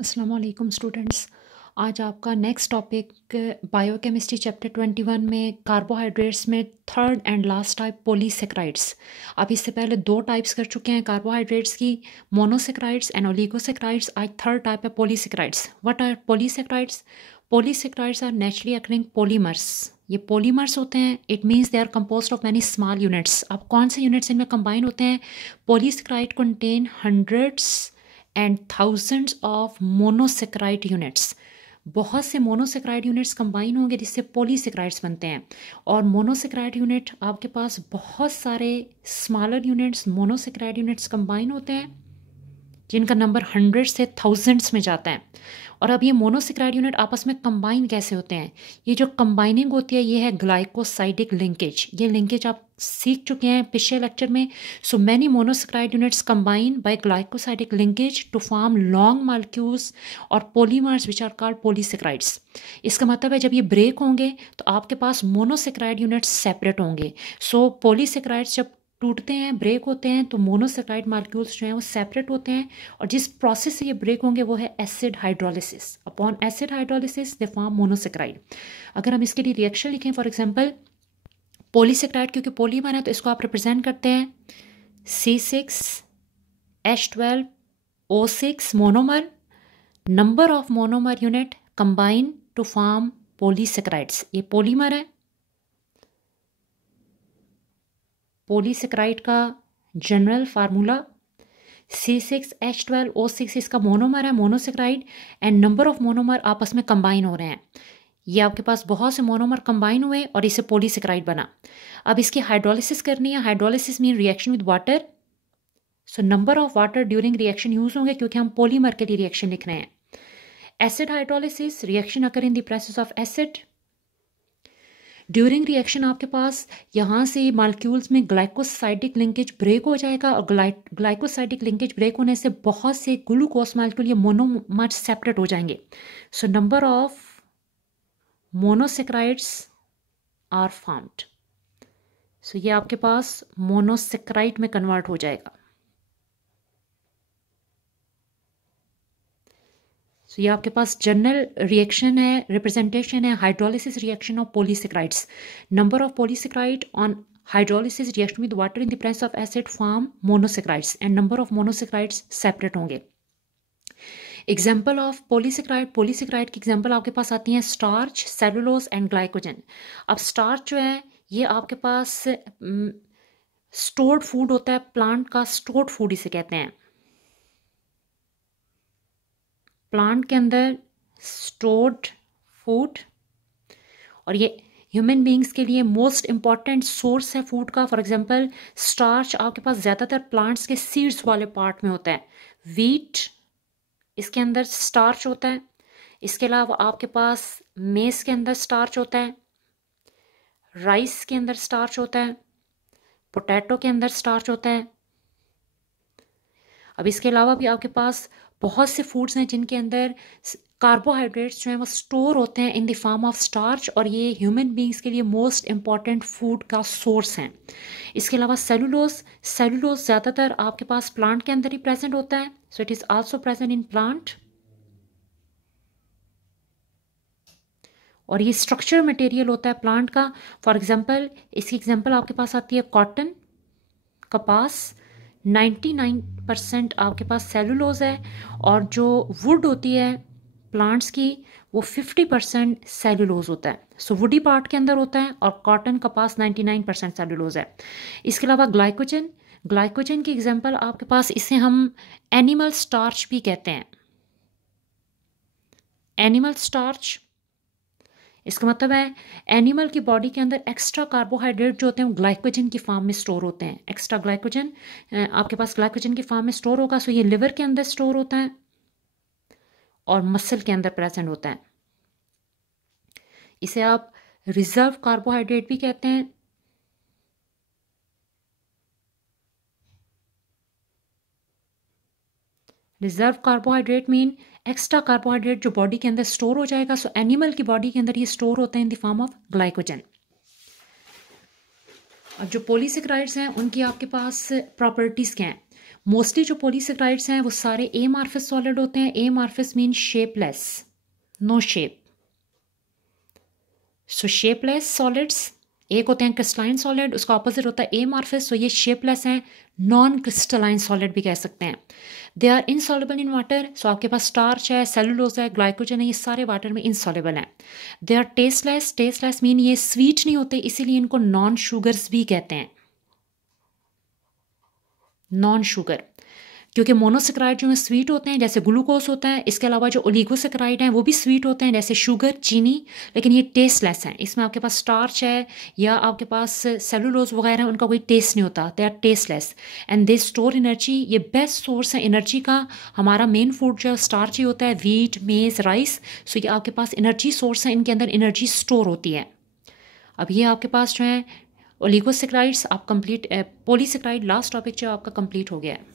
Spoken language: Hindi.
अस्सलाम वालेकुम स्टूडेंट्स। आज आपका नेक्स्ट टॉपिक बायोकेमिस्ट्री चैप्टर 21 में कार्बोहाइड्रेट्स में third and last type polysaccharides. आप इससे पहले दो टाइप्स कर चुके हैं कार्बोहाइड्रेट्स की, मोनोसेक्राइड्स एंड ओलिगोसेक्राइड्स। आज थर्ड टाइप है polysaccharides. What are polysaccharides? Polysaccharides are naturally occurring polymers. ये पॉलीमर्स होते हैं, it means they are composed of many small units. अब कौन से यूनिट्स इनमें कंबाइन होते हैं? Polysaccharide contain hundreds and thousands of monosaccharide units. बहुत से मोनोसेक्राइड यूनिट्स कंबाइन होंगे जिससे पॉलीसेक्राइड्स बनते हैं। और मोनोसेक्राइड यूनिट आपके पास बहुत सारे smaller units monosaccharide units combine होते हैं जिनका नंबर हंड्रेड से थाउजेंड्स में जाता है। और अब ये मोनोसेक्राइड यूनिट आपस में कंबाइन कैसे होते हैं? ये जो कंबाइनिंग होती है ये है ग्लाइकोसाइडिक लिंकेज। ये लिंकेज आप सीख चुके हैं पिछले लेक्चर में। So many monosaccharide units combine by glycosidic linkage to form long molecules और polymers which are called polysaccharides. इसका मतलब है जब ये ब्रेक होंगे तो आपके पास मोनोसेक्राइड यूनिट्स सेपरेट होंगे। सो पॉलीसेक्राइड्स जब टूटते हैं, ब्रेक होते हैं, तो मोनोसेक्राइड मॉलिक्यूल्स जो हैं वो सेपरेट होते हैं। और जिस प्रोसेस से ये ब्रेक होंगे वो है acid hydrolysis. Upon acid hydrolysis they form monosaccharide. अगर हम इसके लिए रिएक्शन लिखें, फॉर एग्जांपल पॉलीसेक्राइड क्योंकि पॉलीमर है तो इसको आप रिप्रेजेंट करते हैं C6H12O6 monomer. Number of monomer unit combine to form polysaccharides. ये पॉलीमर है। पॉलीसेक्राइड का जनरल फार्मूला C6H12O6 इसका मोनोमर है, monosaccharide. And number of monomer आपस में कंबाइन हो रहे हैं। ये आपके पास बहुत से मोनोमर कंबाइन हुए और इससे पॉलीसेक्राइड बना। अब इसकी हाइड्रोलिसिस करनी है। Hydrolysis mean reaction with water. So number of water during reaction use होंगे क्योंकि हम पॉलीमर के लिए रिएक्शन लिख रहे हैं। Acid hydrolysis, reaction occur in the presence of acid. During reaction आपके पास यहाँ से मॉलिक्यूल्स में ग्लाइकोसाइडिक लिंकेज ब्रेक हो जाएगा और ग्लाइकोसाइडिक लिंकेज ब्रेक होने से बहुत से ग्लूकोज मॉलिक्यूल ये मोनोमर सेपरेट हो जाएंगे। So number of monosaccharides are formed. So ये आपके पास मोनोसेक्राइड में कन्वर्ट हो जाएगा। सो ये आपके पास जनरल रिएक्शन है, रिप्रेजेंटेशन है hydrolysis reaction of polysaccharides. Number of polysaccharide on hydrolysis reaction with water in the presence of acid form monosaccharides and number of monosaccharides separate होंगे। एग्जाम्पल ऑफ पॉलीसेक्राइड, पॉलीसेक्राइड की एग्जाम्पल आपके पास आती हैं स्टार्च, सेलुलोज एंड ग्लाइकोजन। अब स्टार्च जो है ये आपके पास स्टोर्ड फूड होता है, प्लांट का स्टोर्ड फूड इसे कहते हैं। प्लांट के अंदर स्टोर्ड फूड, और ये ह्यूमन बींग्स के लिए मोस्ट इंपॉर्टेंट सोर्स है फूड का। फॉर एग्जांपल स्टार्च आपके पास ज़्यादातर प्लांट्स के सीड्स वाले पार्ट में होता है। वीट, इसके अंदर स्टार्च होता है। इसके अलावा आपके पास मेस के अंदर स्टार्च होता है, राइस के अंदर स्टार्च होता है, पोटैटो के अंदर स्टार्च होता है। अब इसके अलावा भी आपके पास बहुत से फूड्स हैं जिनके अंदर कार्बोहाइड्रेट्स जो हैं वो स्टोर होते हैं in the form of starch, और ये ह्यूमन बींग्स के लिए मोस्ट इंपॉर्टेंट फूड का सोर्स हैं। इसके अलावा सेलुलोज, सेलुलोज ज़्यादातर आपके पास प्लांट के अंदर ही प्रेजेंट होता है। So it is also present in plant. और ये स्ट्रक्चर मटेरियल होता है प्लांट का। फॉर एग्जांपल इसकी एग्जांपल आपके पास आती है कॉटन, कपास। 99% आपके पास सेलुलोज है, और जो वुड होती है प्लांट्स की वो 50% सेलुलोज होता है। सो वुडी पार्ट के अंदर होता है, और कॉटन, कपास 99% सेलुलोज है। इसके अलावा ग्लाइकोजन, ग्लाइकोजन की एग्जांपल आपके पास, इसे हम एनिमल स्टार्च भी कहते हैं। एनिमल स्टार्च इसका मतलब है एनिमल की बॉडी के अंदर एक्स्ट्रा कार्बोहाइड्रेट जो होते हैं वो ग्लाइकोजन की फॉर्म में स्टोर होते हैं। एक्स्ट्रा ग्लाइकोजन आपके पास ग्लाइकोजन की फॉर्म में स्टोर होगा। सो ये लिवर के अंदर स्टोर होता है और मसल के अंदर प्रेजेंट होता है। इसे आप रिजर्व कार्बोहाइड्रेट भी कहते हैं। Reserve carbohydrate mean extra carbohydrate जो बॉडी के अंदर स्टोर हो जाएगा। सो एनिमल की बॉडी के अंदर ये स्टोर होते हैं in the form of glycogen. और जो पॉलीसेक्राइड्स हैं उनकी आपके पास प्रॉपर्टीज़ क्या हैं? मोस्टली जो पॉलीसेक्राइड्स हैं वो सारे एमार्फस सॉलिड होते हैं। Amorphous mean shapeless, no shape. सो शेपलेस सॉलिड्स, एक होते हैं क्रिस्टलाइन सॉलिड, उसका ऑपोजिट होता है एमार्फस। सो ये शेपलेस हैं, नॉन क्रिस्टलाइन सॉलिड भी कह सकते हैं। They are insoluble in water. So आपके पास स्टार्च है, सेलुलोज है, ग्लाइकोजन है, ये सारे वाटर में इनसॉल्युबल हैं। They are tasteless. Tasteless mean ये स्वीट नहीं होते, इसीलिए इनको नॉन शुगर्स भी कहते हैं, नॉन शुगर। क्योंकि मोनोसेक्राइड जो है स्वीट होते हैं, जैसे ग्लूकोज होता है। इसके अलावा जो ओलिगोसेक्राइड हैं वो भी स्वीट होते हैं, जैसे शुगर, चीनी, लेकिन ये टेस्टलेस हैं। इसमें आपके पास स्टार्च है या आपके पास सेलुलोज वगैरह, उनका कोई टेस्ट नहीं होता। They are tasteless and they store energy. ये बेस्ट सोर्स है एनर्जी का। हमारा मेन फूड जो स्टार्च ही होता है, वीट, मेज, राइस। सो ये आपके पास एनर्जी सोर्स है, इनके अंदर एनर्जी स्टोर होती है। अब ये आपके पास जो है ओलिगोसेक्राइड्स आप कंप्लीट, पॉलीसेक्राइड लास्ट टॉपिक जो आपका कंप्लीट हो गया है।